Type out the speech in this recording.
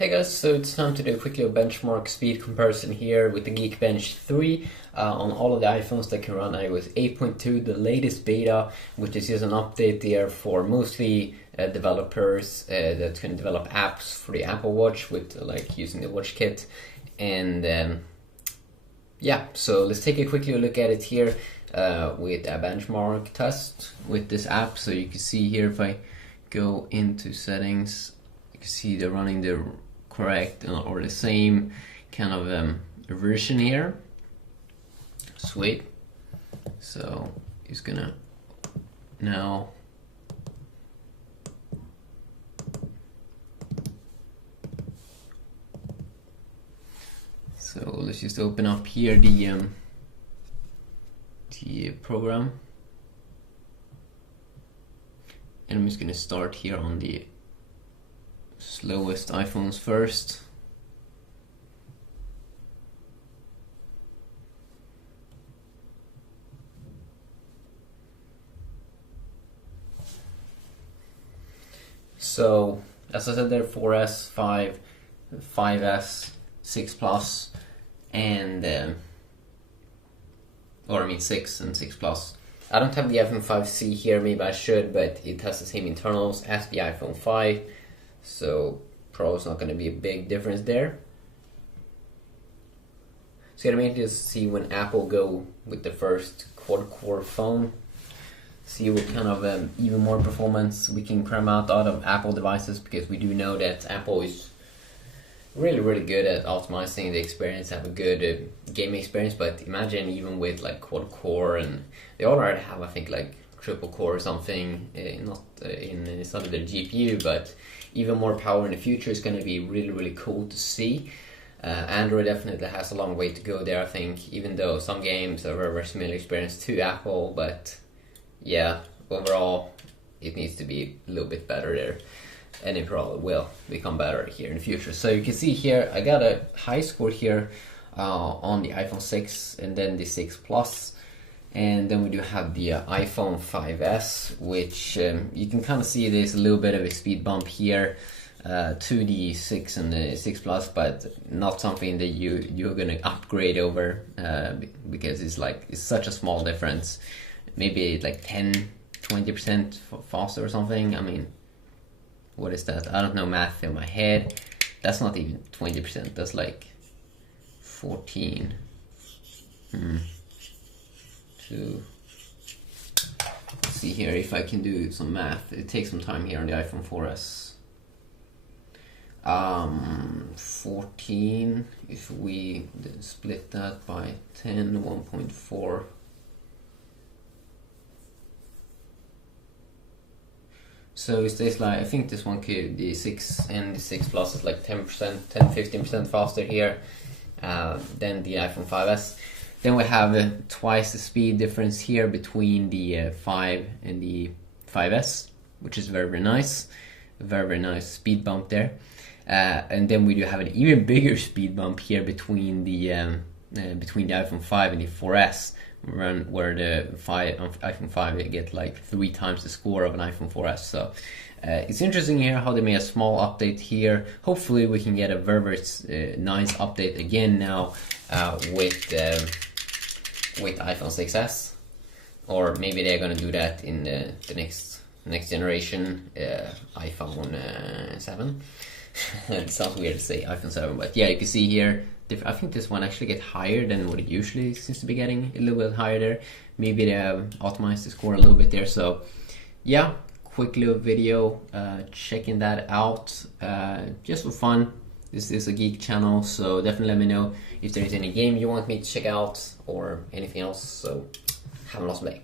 Hey guys, so it's time to do a quick little benchmark speed comparison here with the Geekbench 3 on all of the iPhones that can run iOS 8.2, the latest beta, which is just an update there for mostly developers that can develop apps for the Apple Watch with like using the Watch Kit. And yeah, so let's take a quick little look at it here with a benchmark test with this app. So you can see here, if I go into settings, you can see they're running the correct or the same kind of version here. Sweet. So he's gonna now let's just open up here the program, and I'm just gonna start here on the slowest iPhones first. So as I said there, 4S, 5, 5S, 6 Plus, and 6 and 6 Plus. I don't have the iPhone 5C here, maybe I should, but it has the same internals as the iPhone 5. So probably it's not going to be a big difference there. So you gotta just see when Apple go with the first quad-core phone. See what kind of even more performance we can cram out of Apple devices, because we do know that Apple is really good at optimizing the experience, have a good gaming experience. But imagine even with like quad-core, and they already have I think like triple core or something, not inside of their GPU, but even more power in the future is going to be really cool to see. Android definitely has a long way to go there, I think, even though some games are very similar experience to Apple. But yeah, overall it needs to be a little bit better there, and it probably will become better here in the future. So you can see here I got a high score here on the iPhone 6 and then the 6 Plus. And then we do have the iPhone 5S, which you can kind of see there's a little bit of a speed bump here to the 6 and the 6 Plus, but not something that you're gonna upgrade over because it's such a small difference. Maybe like 10-20% faster or something. I mean, what is that? I don't know math in my head. That's not even 20%. That's like 14. Let's see here if I can do some math. It takes some time here on the iPhone 4S. 14, if we split that by 10, 1.4. So it stays like, I think this one could, the 6 and the 6 Plus is like 10%, 10-15% faster here than the iPhone 5S. Then we have twice the speed difference here between the 5 and the 5S, which is very nice. Very nice speed bump there. And then we do have an even bigger speed bump here between the iPhone 5 and the 4S, where the iPhone 5 get like 3 times the score of an iPhone 4S. So it's interesting here how they made a small update here. Hopefully we can get a very nice update again now with iPhone 6s, or maybe they're gonna do that in the next generation, iPhone 7. It sounds weird to say iPhone 7, but yeah, you can see here I think this one actually gets higher than what it usually seems to be getting, a little bit higher there. Maybe they have optimized the score a little bit there. So yeah, quick little video checking that out just for fun. This is a geek channel, so definitely let me know if there's any game you want me to check out or anything else. So have an awesome day.